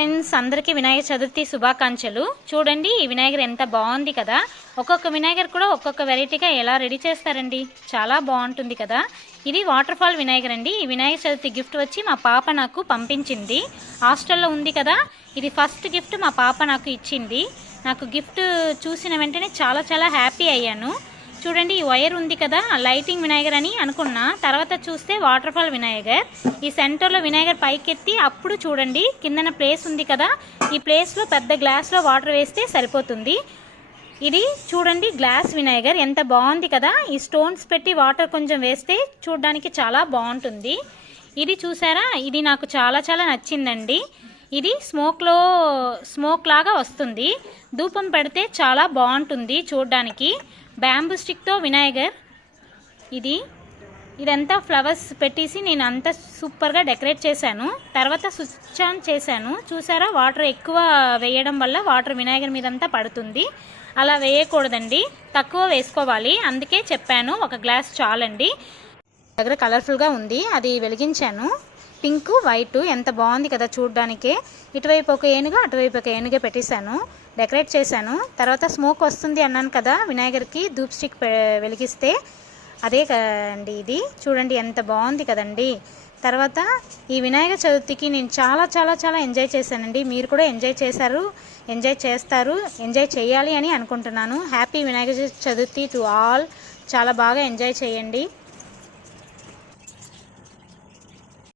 Friends, అందరికీ వినాయక చతుర్థి శుభాకాంక్షలు. చూడండి, ఈ వినాయకర్ ఎంత బాగుంది కదా. ఒక్కొక్క వినాయకర్ కూడా ఒక్కొక్క వెరైటీగా ఎలా రెడీ చేస్తారండి, చాలా బాగుంటుంది కదా. ఇది వాటర్ ఫాల్ వినాయకర్ అండి. ఈ వినాయక చతుర్థి గిఫ్ట్ వచ్చి మా పాప నాకు పంపించింది. హాస్టల్లో ఉంది కదా, ఇది ఫస్ట్ గిఫ్ట్ మా పాప నాకు ఇచ్చింది. నాకు గిఫ్ట్ చూసిన వెంటనే చాలా చాలా హ్యాపీ అయ్యాను. చూడండి, ఈ వైర్ ఉంది కదా, లైటింగ్ వినాయకర్ అని అనుకున్నా. తర్వాత చూస్తే వాటర్ ఫాల్ వినాయకర్. ఈ సెంటర్లో వినాయకర్ పైకెత్తి అప్పుడు చూడండి కిందన ప్లేస్ ఉంది కదా, ఈ ప్లేస్లో పెద్ద గ్లాస్లో వాటర్ వేస్తే సరిపోతుంది. ఇది చూడండి గ్లాస్ వినాయకర్ ఎంత బాగుంది కదా. ఈ స్టోన్స్ పెట్టి వాటర్ కొంచెం వేస్తే చూడడానికి చాలా బాగుంటుంది. ఇది చూసారా, ఇది నాకు చాలా చాలా నచ్చిందండి. ఇది స్మోక్ లాగా వస్తుంది. ధూపం పెడితే చాలా బాగుంటుంది చూడడానికి. బ్యాంబూ స్టిక్తో వినాయకర్. ఇదంతా ఫ్లవర్స్ పెట్టేసి నేను అంతా సూపర్గా డెకరేట్ చేశాను. తర్వాత స్విచ్ ఆన్ చేశాను. చూసారా, వాటర్ ఎక్కువ వేయడం వల్ల వాటర్ వినాయకర్ మీదంతా పడుతుంది. అలా వేయకూడదండి, తక్కువ వేసుకోవాలి. అందుకే చెప్పాను, ఒక గ్లాస్ చాలండి. దగ్గర కలర్ఫుల్గా ఉంది, అది వెలిగించాను. పింక్ వైట్ ఎంత బాగుంది కదా చూడడానికే. ఇటువైపు ఒక ఏనుగు, అటువైపు ఒక ఏనుగే పెట్టేశాను, డెకరేట్ చేశాను. తర్వాత స్మోక్ వస్తుంది అన్నాను కదా వినాయకర్కి ధూప్ స్టిక్ వెలిగిస్తే, అదే కదండి ఇది. చూడండి ఎంత బాగుంది కదండి. తర్వాత ఈ వినాయక చవితికి నేను చాలా చాలా చాలా ఎంజాయ్ చేశానండి. మీరు కూడా ఎంజాయ్ చేస్తారు, ఎంజాయ్ చేయాలి అని అనుకుంటున్నాను. Happy Vinayaka Chavithi to all. చాలా బాగా ఎంజాయ్ చేయండి.